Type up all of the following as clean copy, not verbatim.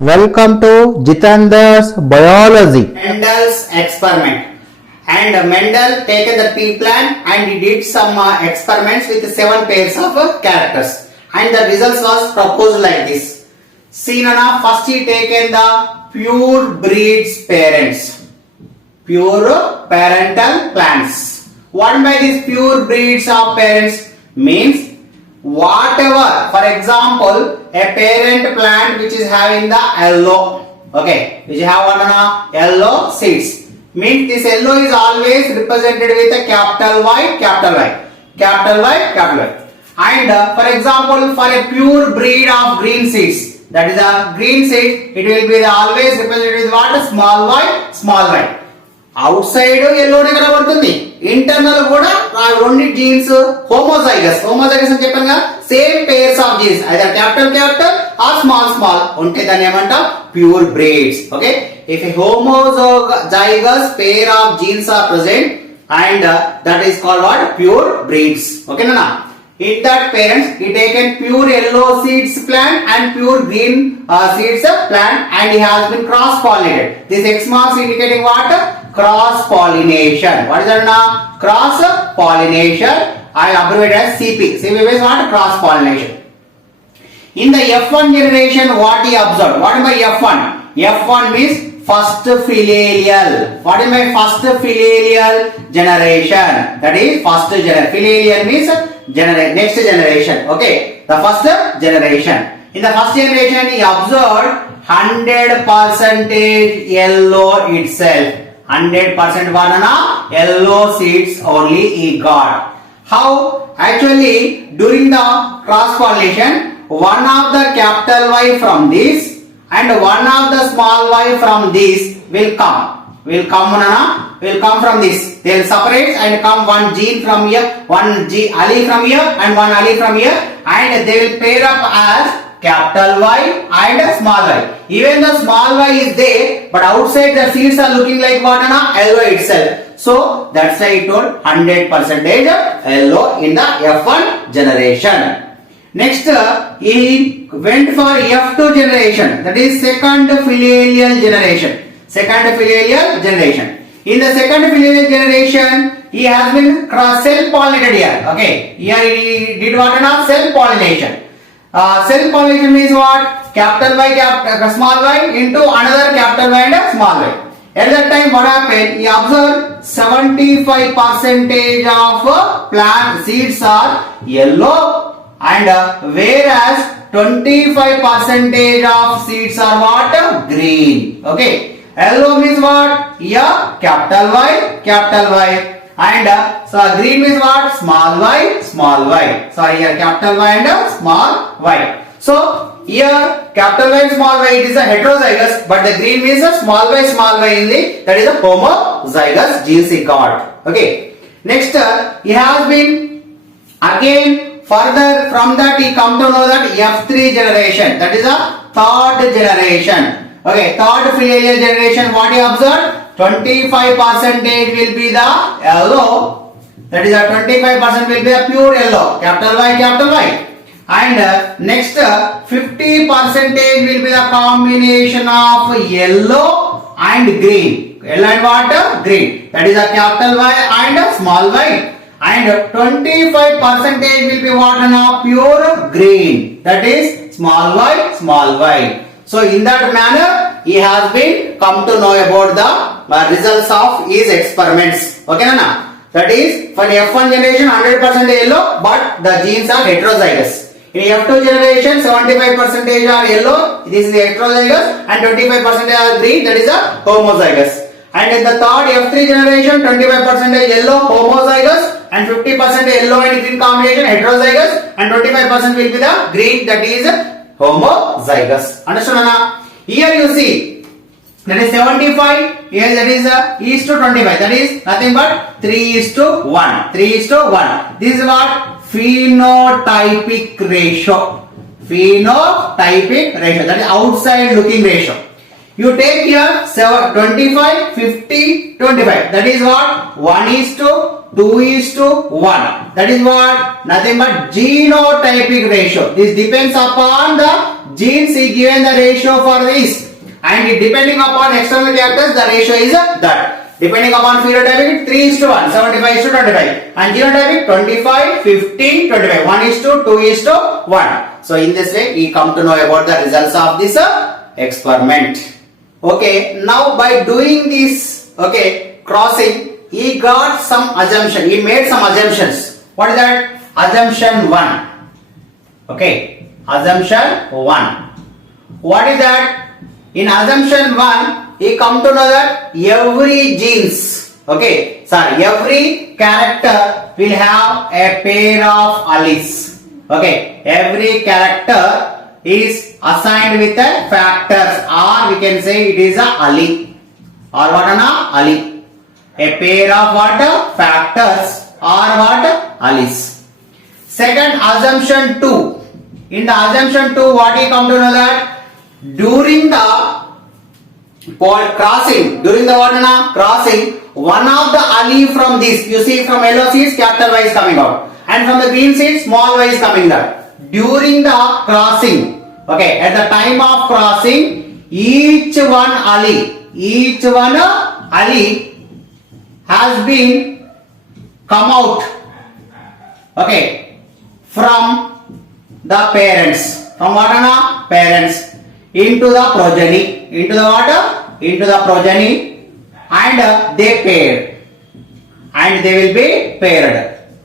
Welcome to Jitandar's Biology. Mendel's experiment. And Mendel taken the pea plant and he did some experiments with 7 pairs of characters. And the results was proposed like this. See Nana, first he taken the pure breeds parents. Pure parental plants. What by these pure breeds of parents means whatever, for example, a parent plant which is having the yellow, okay, which have one yellow seeds, means this yellow is always represented with a capital Y, capital Y, capital Y, capital Y. And for example, for a pure breed of green seeds, that is a green seed, it will be always represented with what? Small y, small y. Outside yellow నే కనబడుతుంది, internal కూడా ఆ రెండు jeans homozygous అని చెప్పాను కదా, same pairs of genes either capital or small ఉంటే దాన్ని ఏమంటాం? Pure breeds. Okay, if a homozygous pair of genes are present and that is called what? Pure breeds. Okay na? In that parents he taken pure yellow seeds plant and pure green seeds plant and he has been cross pollinated. This X marks indicating what? Cross pollination. What is that now? Cross pollination. I abbreviate as CP. CP means what? Cross pollination. In the F1 generation, what he observed? What is my F1? F1 means first filial. What is my first filial generation? That is first generation. Filial means next generation. Okay, the first generation. In the first generation, he observed 100% yellow itself. 100% banana yellow seeds only he got. How? Actually, during the cross pollination, one of the capital Y from this and one of the small y from this will come from this. They will separate and come one gene from here, one allele from here and one allele from here, and they will pair up as capital Y and small y. Even the small y is there, but outside the seeds are looking like what? Yellow itself. So that's why I told 100% yellow in the F1 generation. Next, he went for F2 generation, that is second filial generation. Second filial generation. In the second filial generation, he has been self-pollinated here. Okay, here he did what? Self-pollination. Self-pollination means what? Capital Y, small y into another capital Y and small y. At that time, what happened? He observed 75% of plant seeds are yellow. And whereas 25% of seeds are what? Green. Okay. Yellow means what? Here capital Y, capital Y. And so green means what? Small y, small y. Sorry, here capital Y and small y. So here capital Y and small y, it is a heterozygous, but the green means a small y in the, that is a homozygous genes he got. Okay. Next, he has been again. Further from that he come to know that F3 generation, that is a third generation. Okay, third filial generation, what he observed? 25% will be the yellow, that is a 25% will be a pure yellow, capital Y, capital Y. And next 50% will be the combination of yellow and green. Yellow and what? Green. That is a capital Y and a small y. And 25% will be what? Pure green, that is small y, small y. So in that manner he has been come to know about the results of his experiments. Okay na? That is for F1 generation 100% yellow, but the genes are heterozygous. In F2 generation 75% are yellow, this is the heterozygous, and 25% are green, that is a homozygous. And in the third F3 generation 25% yellow, homozygous, and 50% yellow and green combination heterozygous, and 25% will be the green, that is homozygous. Understood na? Here you see that is 75, here that is is to 25, that is nothing but 3:1. 3:1. This is what? Phenotypic ratio. Phenotypic ratio, that is outside looking ratio. You take here 25, 50, 25. That is what? 1:2:1. That is what? Nothing but genotypic ratio. This depends upon the genes is given the ratio for this, and depending upon external characters the ratio is that. Depending upon phenotypic 3:1, 75:25, and genotypic 25, 15, 25, 1:2:1. So in this way we come to know about the results of this experiment. Okay, now by doing this, okay, crossing, he got some assumption. He made some assumptions. What is that? Assumption 1. Okay, assumption 1. What is that? In assumption 1, he come to know that every character will have a pair of alleles. Okay, every character is assigned with a factors, or we can say it is a allele, or what an allele, a pair of what factors or what alleles. Second, assumption 2. In the assumption 2, what he come to know that during the crossing, one of the allele from this, you see from yellow seeds capital Y is coming out, and from the green seeds small y is coming out. During the crossing, okay, at the time of crossing, each one allele has been come out, okay, from the parents, from what parents, into the progeny, into the progeny, and they paired, and they will be paired.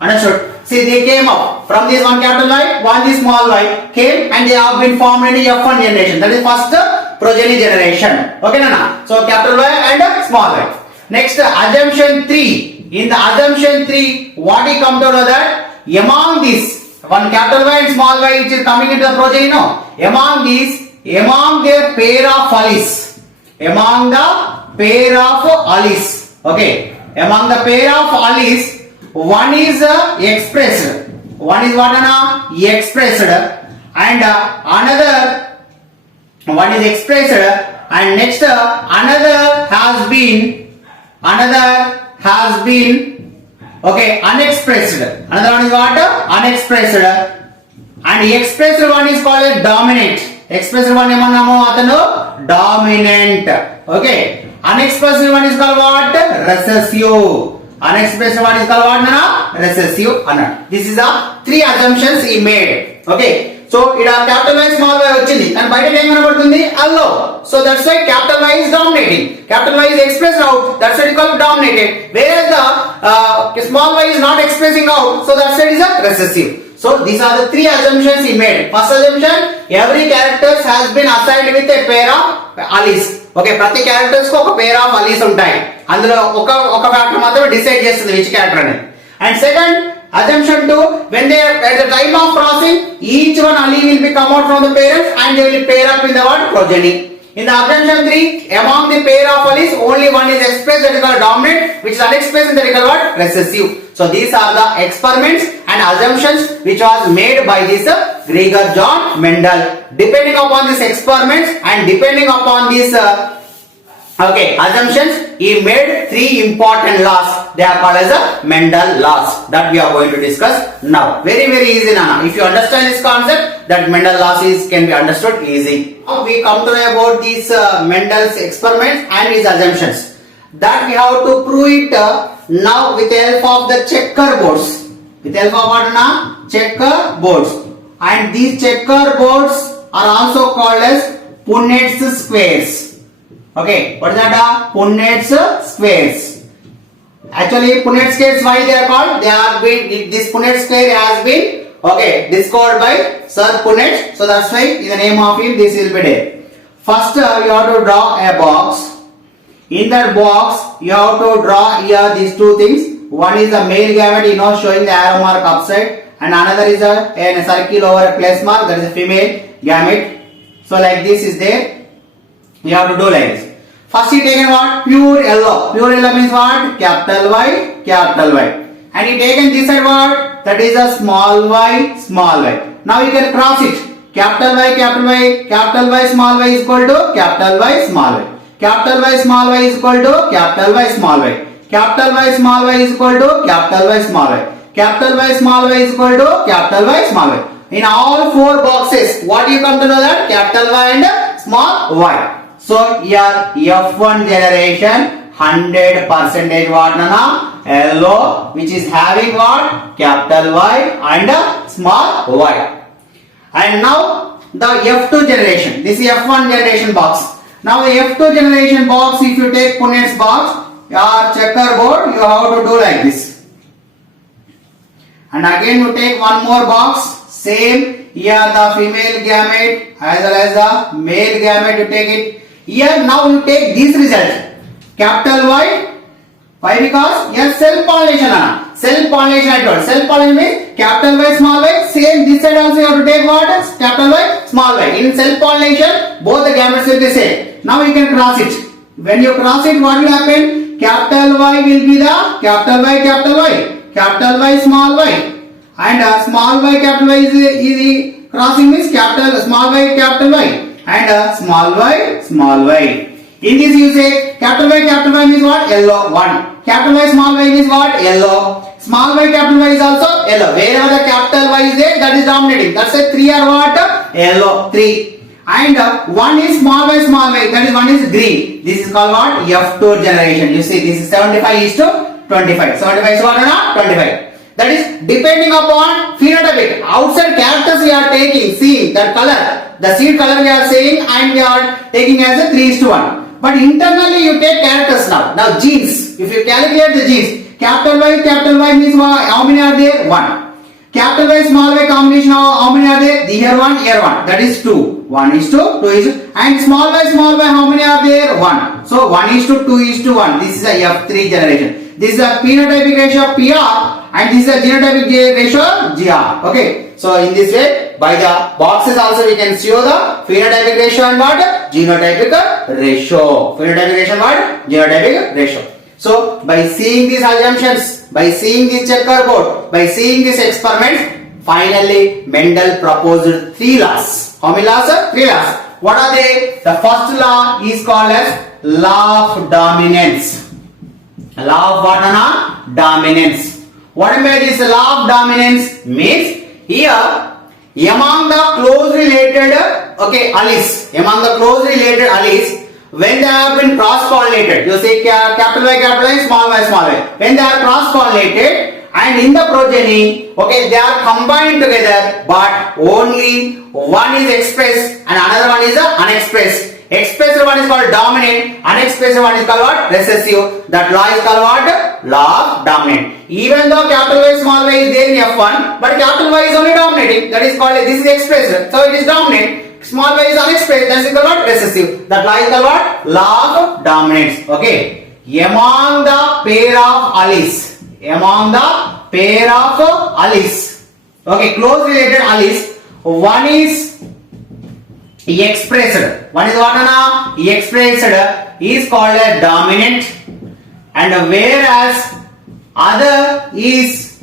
Understood? See, they came up from this one capital Y, one this small y came, and they have been formed into F1 generation. That is first progeny generation. Okay, Nana? So capital Y and small y. Next, assumption 3. In the assumption 3, what he come to know that among this one capital Y and small y which is coming into the progeny, no, among their pair of alleles, among the pair of alleles, okay, among the pair of alleles, one is expressed, one is what expressed, and another one is expressed, and next another has been okay, unexpressed. Another one is what? Unexpressed. And expressed one is called a dominant. Expressed one dominant. Okay. Unexpressed one is called what? Recessive. Unexpressed one is called what? Recessive. This is the 3 assumptions he made. Okay. So it has capital Y, small y వచ్చింది, and బయట ఏం కనబడుతుంది? Allow. So that's why capital Y is dominating. Capital Y is expressed out. That's why it is called dominated. Whereas the small y is not expressing out. So that's why it is a recessive. So these are the 3 assumptions he made. First assumption, every character has been assigned with a pair of alleles. Okay, ప్రతి characters కు ఒక pair of alleles ఉంటాయి. అందులో ఒక factor మాత్రమే decide చేస్తుంది which character అని. And second, assumption 2, when they are at the time of crossing, each one allele will be come out from the parents and they will pair up in the what? Progeny. In the assumption 3, among the pair of alleles, only one is expressed, that is called dominant, which is unexpressed, that is called what? Recessive. So these are the experiments and assumptions which was made by this Gregor John Mendel. Depending upon these experiments and depending upon these assumptions, he made 3 important laws. They are called as Mendel laws that we are going to discuss now. Very easy, Nana. If you understand this concept, that Mendel laws can be understood easy. Now we come to know about these Mendel's experiments and his assumptions. That we have to prove it now with the help of the checkerboards. With the help of what, Nana? Checkerboards. And these checkerboards are also called as Punnet's squares. Okay, what is that? Punnet's squares. Actually, Punnett squares, why they are called? This Punnett square has been discovered by Sir Punnett. So that's why in the name of him this will be there. First, you have to draw a box. In that box, you have to draw here these 2 things. One is the male gamete, showing the arrow mark upside, and another is a circle over a place mark, that is a female gamete. So like this is there. You have to do like this. First he taken what? Pure yellow. Pure yellow means what? Capital Y, capital Y. And he taken this side what? That is a small y, small y. Now you can cross it. Capital Y, capital Y, capital Y, small y is equal to capital Y, small y. Capital Y, small y is equal to capital Y, small y. Capital Y, small y is equal to capital Y, small y. Capital Y, small y is equal to capital Y, small y. in all four boxes, what you come to know that capital Y and small y. So here F1 generation 100% what nana yellow, which is having what capital Y and small y. And now the F2 generation. This is F1 generation box. Now the F2 generation box, if you take Punnet's box, your checkerboard, you have to do like this. And again you take one more box, same, here the female gamete as well as the male gamete, you take it. Here now you take this result, capital Y. Why? Because here self pollination. Self pollination I told. Self pollination means capital Y, small y. Same this side also you have to take what? Capital Y, small y. In self pollination, both the gametes will be same. Now you can cross it. When you cross it, what will happen? Capital Y will be the capital Y, capital Y, capital Y, small y, and small y, capital Y is the crossing means capital small y, capital Y, and small y, small y. In this you say capital Y means what? Yellow 1. Capital Y, small y is what? Yellow. Small y, capital Y is also yellow. Wherever the capital Y is there, that is dominating. That's why 3 are what? Yellow 3. And 1 is small y, that is 1 is green. This is called what? F2 generation. You see, this is 75 is to 25. 75 is what? 25. That is depending upon phenotypic. Outside characters we are taking, seeing that color, the seed color we are saying, and we are taking as a 3:1. But internally you take characters now. Now genes, if you calculate the genes, capital Y means how many are there? 1. Capital Y, small y combination, how many are there? Here 1, that is 2. 1 is to 2 is, and small y, how many are there? 1. So 1 is to 2 is to 1. This is a F3 generation. This is a phenotypic ratio PR, and this is a genotypic ratio GR. Okay. So in this way, by the boxes also we can show the phenotypic ratio and what? Genotypic ratio. Phenotypic ratio and what? Genotypic ratio. So by seeing these assumptions, by seeing this checkerboard, by seeing this experiment, finally Mendel proposed 3 laws. How many laws? 3 laws. What are they? The first law is called as law of dominance. Law of what, Anna? Dominance. What means this law of dominance? Means here among the close related alleles, among the close related alleles, when they have been cross pollinated, you say capital Y, small y, when they are cross pollinated and in the progeny, they are combined together, but only one is expressed and another one is unexpressed. Expressed one is called dominant, unexpressed one is called what? Recessive. That law is called what? Law of dominant. Even though capital Y, small y is there in F1, but capital Y is only dominating. That is called, this is expressed, so it is dominant. Small y is unexpressed, that is called what? Recessive. That law is called what? Law of dominance. Okay. Among the pair of alleles, close related alleles, one is expressed. One is what, Anna? Expressed is called a dominant, and whereas other is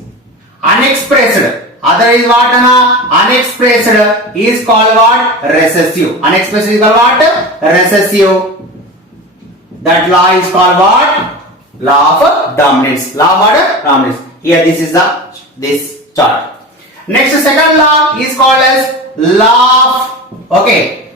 unexpressed. Other is what, Anna? Unexpressed is called what? Recessive. Unexpressed is called what? Recessive. That law is called what? Law of dominance. Law of what? Dominance. Here this is this chart. Next, second law is called as law of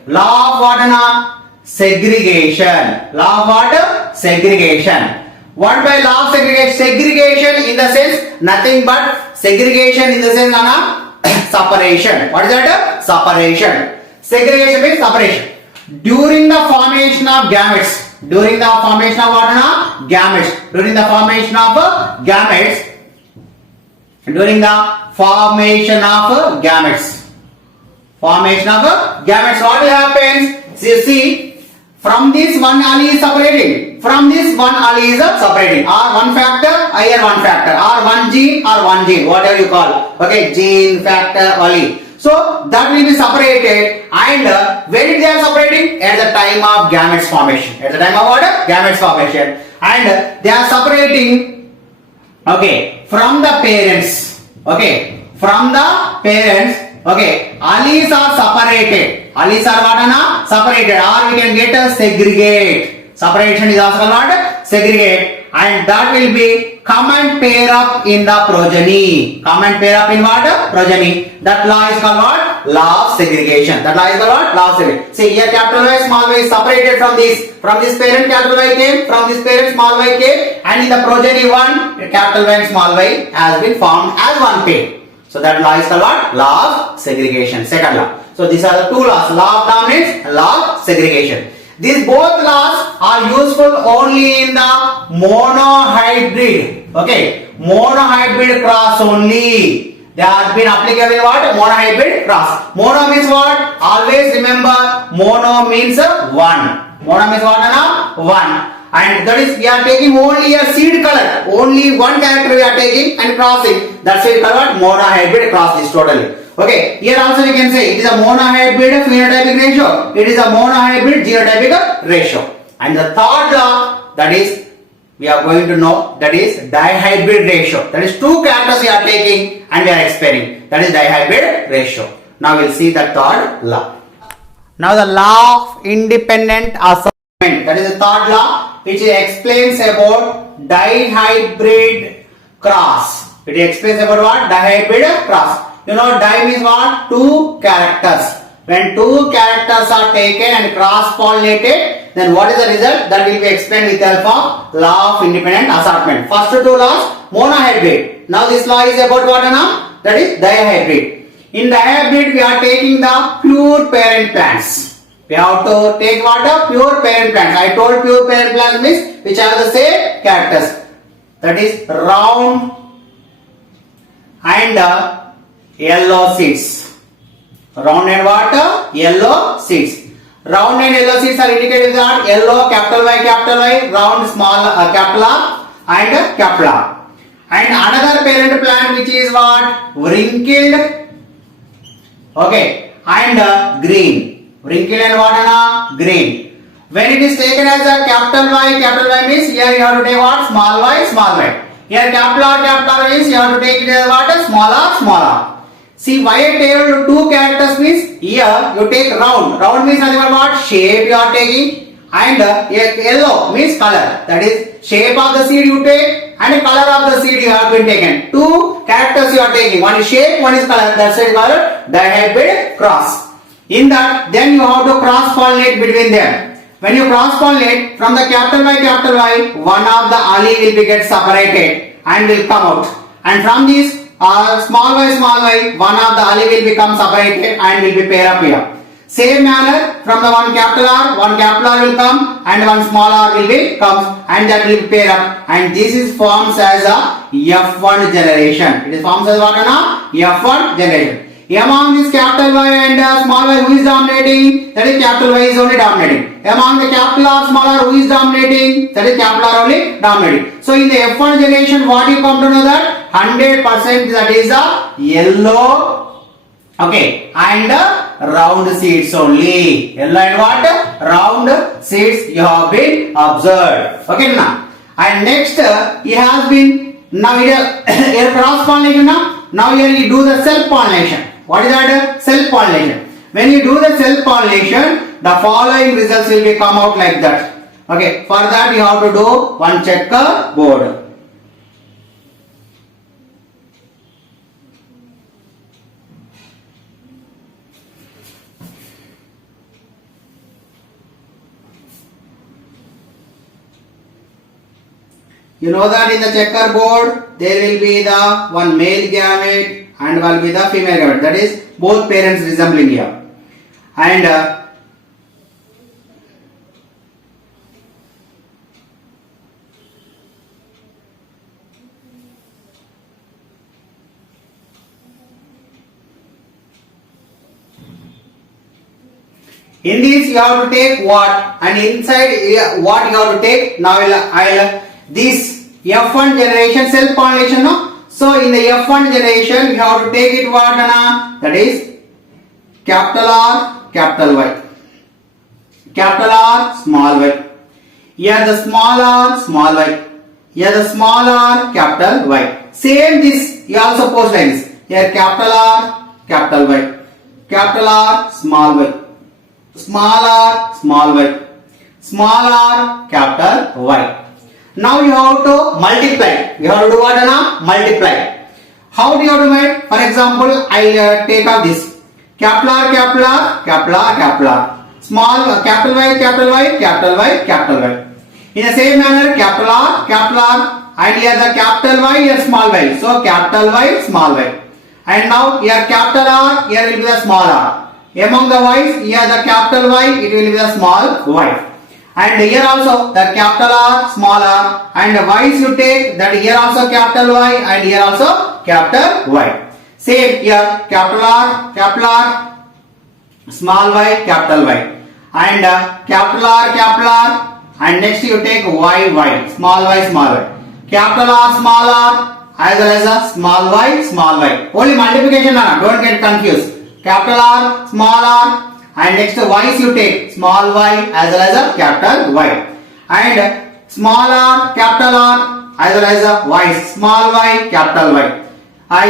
law of what, Anna? Segregation. Law of what? Segregation. What by law of segregation? Segregation in the sense nothing but segregation in the sense, Anna, separation. What is that? Separation. Segregation means separation. During the formation of gametes. During the formation of what, Anna? Gametes. During the formation of gametes. During the formation of gametes. Formation of gametes. What will happen? So you see, from this one allele is separating. From this one allele is separating. R1 factor, here 1 factor. R1 gene or 1 gene, whatever you call. Okay, gene, factor, allele. So that will be separated, and when they are separating? At the time of gametes formation. At the time of what? Gametes formation. And they are separating, from the parents. From the parents. Alleles are separated. Alleles are what, Anna? Separated. Or we can get a segregate. Separation is also called what? Segregate. and that will be come and pair up in the progeny. Come and pair up in what? Progeny. That law is called what? Law of segregation. That law is called what? Law of segregation. See here capital Y small y is separated from this. From this parent capital Y came, from this parent small y came, and in the progeny one capital Y and small y has been formed as one pair. So that law is called what? Law of segregation. Second law. So these are the two laws, law of dominance and law of segregation. These both laws are useful only in the monohybrid. Okay, monohybrid cross only. They have been applicable in what? Monohybrid cross. Mono means what? Always remember, mono means one. Mono means what? One. And that is, we are taking only a seed color. Only one character we are taking and crossing. That's why we call what? Monohybrid cross this totally. Okay, here also we can say it is a monohybrid phenotypic ratio. It is a monohybrid genotypic ratio. And the third law, that is, we are going to know, that is dihybrid ratio. That is two characters we are taking and we are experimenting. That is dihybrid ratio. Now we will see the third law. Now the law of independent assignment. That is the third law which explains about dihybrid cross. It explains about what? Dihybrid cross. You know, di means what? Two characters. When two characters are taken and cross-pollinated, then what is the result? That will be explained with the help of law of independent assortment. First two laws, monohybrid. Now this law is about what now? That is dihybrid. In dihybrid, we are taking the pure parent plants. We have to take what? Pure parent plants. I told pure parent plants means which have the same characters. That is round and yellow seeds. Round and what? Yellow seeds. Round and yellow seeds are indicated with that yellow capital Y, round small capital R and capital R. And another parent plant which is what? Wrinkled. Okay. And green. Wrinkled and what? Green. When it is taken as a capital Y means here you have to take what? Small y. Here capital R means you have to take it as what? Small r. See, why I tell two characters means here you take round. Round means nothing but what? Shape you are taking, and yellow means color. That is shape of the seed you take and color of the seed you have been taken. Two characters you are taking. One is shape, one is color. That's why called dihybrid cross. In that, then you have to cross pollinate between them. When you cross pollinate from the capital Y, one of the allele will be get separated and will come out. And from this small y, one of the allele will become separated and will be pair up here. Same manner, from the one capital R will come and one small r will be comes and that will pair up, and this is forms as a F1 generation. It is forms as what now? F1 generation. Among this capital Y and small y, who is dominating? That is capital Y is only dominating. Among the capital R, small r, who is dominating? That is capital R only dominating. So in the F1 generation, what you come to know that 100% that is a yellow, okay, and round seeds only. Yellow and what? Round seeds you have been observed. Okay now. And next he has been, now here cross pollination now. Now here you do the self pollination. What is that? Self pollination. When you do the self pollination, the following results will be come out like that. Okay, for that you have to do one checker board. You know that in the checkerboard there will be the one male gamete and will be the female gamete. That is both parents resembling here. And in this you have to take what, and inside what you have to take. Now I'll this F1 generation self pollination, no? So in the F1 generation you have to take it what, that is capital R, capital Y, capital R, small y. Here the small r, small y. Here the small r, capital Y. Same this you also post like this. Here capital R, capital Y, capital R, small y, small r, small y, small r, capital Y. Now you have to multiply. You have to do what, Anna? Multiply. How do you have to make? For example, I take out this capital R, capital R, capital R, capital R. Small capital Y, capital Y, capital Y, capital Y. In the same manner, capital R, and here the capital Y, here small y. So capital Y, small y. And now here capital R, here will be the small r. Among the y's, here the capital Y, it will be the small y. And here also the capital R, small r. And the y's you take that here also capital Y and here also capital Y. Same here capital R, small y, capital Y. And capital R, and next you take y, small y. Capital R, small r, as well as a small y. Only multiplication, don't get confused. Capital R, small r, and next y's you take small y as well as a capital Y. And small r, capital R, as well as a y, small y, capital Y.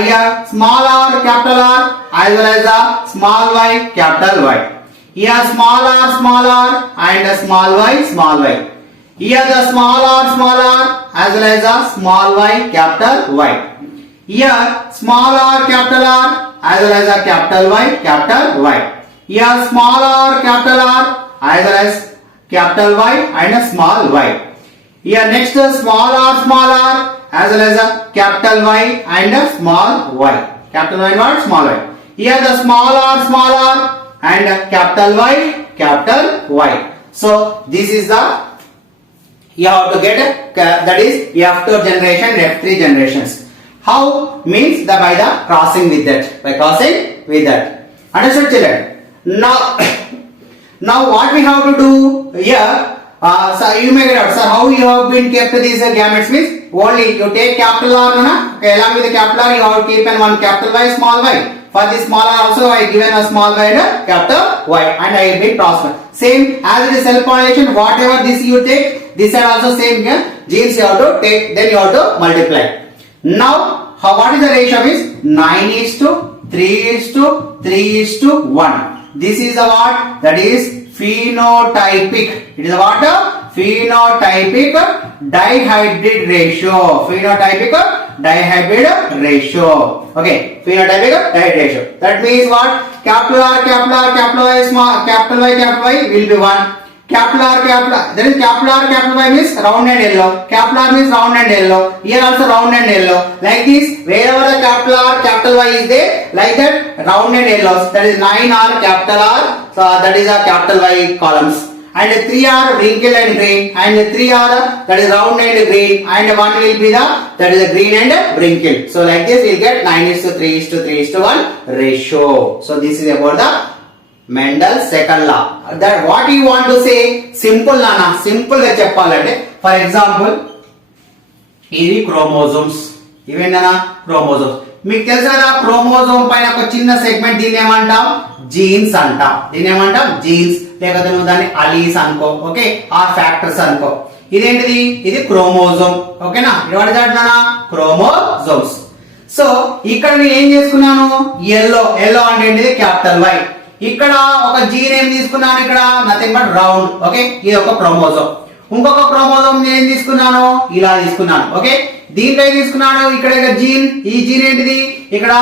Here small r, capital R, as well as a small y, capital Y. Here small r, and a small y. Here the small r, as well as a small y, capital Y. Here small r, capital R, as well as a capital Y. Here small r, capital R, as well as capital Y and a small y. Here next small r, as well as a capital Y and a small y. Capital Y and what? Small y. Here the small r, and a capital Y. So this is the you have to get that is F2 generation, F3 generations. How means the by the crossing with that. Understood, children? Now what we have to do here? So you may get out. So how you have been kept these gametes means only you take capital R, okay, along with the capital R you have to keep in one capital Y, small y. For this small r also I given a small y and a capital Y, and I will be crossed. Same as it is self pollination, whatever this you take, this side also same here. Genes you have to take, then you have to multiply. Now what is the ratio is 9:3:3:1. This is the what? That is phenotypic. It is a what? Phenotypic dihybrid ratio. Okay, phenotypic dihybrid ratio. That means what? Capital Y, small, capital Y will be 1. Capital R, there is capital Y means round and yellow. Capital R means round and yellow. Here also round and yellow. Like this, wherever the capital Y is there, like that, round and yellow. That is 9R, capital R. So that is a capital Y columns. And 3R wrinkled and green. And 3R that is round and green. And 1 will be that is a green and wrinkled. So like this, we'll get 9:3:3:1 ratio. So this is about the Mendel's second law. That what you want to say? Simple nana. Simple ga cheppalante. For example, ivi chromosomes. Ivenna chromosomes. మీకు తెలుసా కదా chromosome పైన ఒక చిన్న segment దీన్ని ఏమంటాం? Jeans అంటాం. దీన్ని ఏమంటాం? జీన్స్. లేకపోతే నువ్వు దాన్ని అలీస్ అనుకో, ఓకే, ఆర్ ఫ్యాక్టర్స్ అనుకో. ఇదేంటిది? ఇది క్రోమోజోమ్, ఓకేనా? వాట్ ఇస్ దట్ నానా? క్రోమోజోమ్స్. సో ఇక్కడ నేను ఏం చేసుకున్నాను? ఎల్లో అంటే ఏంటిది? Capital Y. ఇక్కడ ఒక జీన్ ఏం తీసుకున్నాను? ఇక్కడ నథింగ్ బట్ రౌండ్, ఓకే, ఇది ఒక క్రోమోజోమ్. ఇంకొక క్రోమోజోమ్ నేను ఏం తీసుకున్నాను? ఇలా తీసుకున్నాను, ఓకే. దీంట్లో ఏం తీసుకున్నాను? ఇక్కడ జీన్, ఈ జీన్ ఏంటిది? ఇక్కడ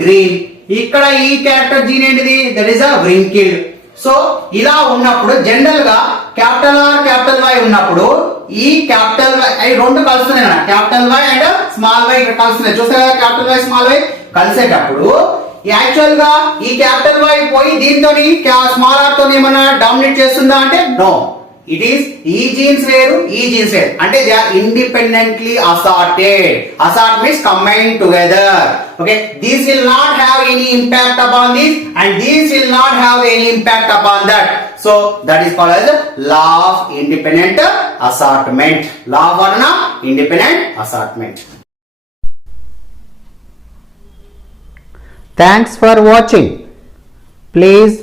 గ్రీన్. ఇక్కడ ఈ క్యారెక్టర్ జీన్ ఏంటిది? That is a wrinkled. So ఇలా ఉన్నప్పుడు జనరల్ గా క్యాపిటల్ ఆర్ క్యాపిటల్ వై ఉన్నప్పుడు ఈ క్యాపిటల్ వై అవి రెండు కలుస్తున్నాయి కదా, capital Y and small Y ఇక్కడ కలుస్తున్నాయి. చూస్తే కదా క్యాపిటల్ వై స్మాల్ వై కలిసేటప్పుడు యాక్చువల్ గా ఈ క్యాపిటల్ వై పోయి దీంతో స్మాల్ ఆర్ తో ఏమన్నా డామినేట్ చేస్తుందా అంటే no. It is E genes వేరు, E genes వేరు. అంటే they are independently assorted. Assort means combined together. Okay, these will not have any impact upon this, and these will not have any impact upon that. So that is called as law of independent assortment. Law of what? Independent assortment. Thanks for watching. Please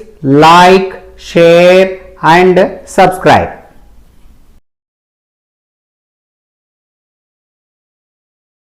like, share and subscribe.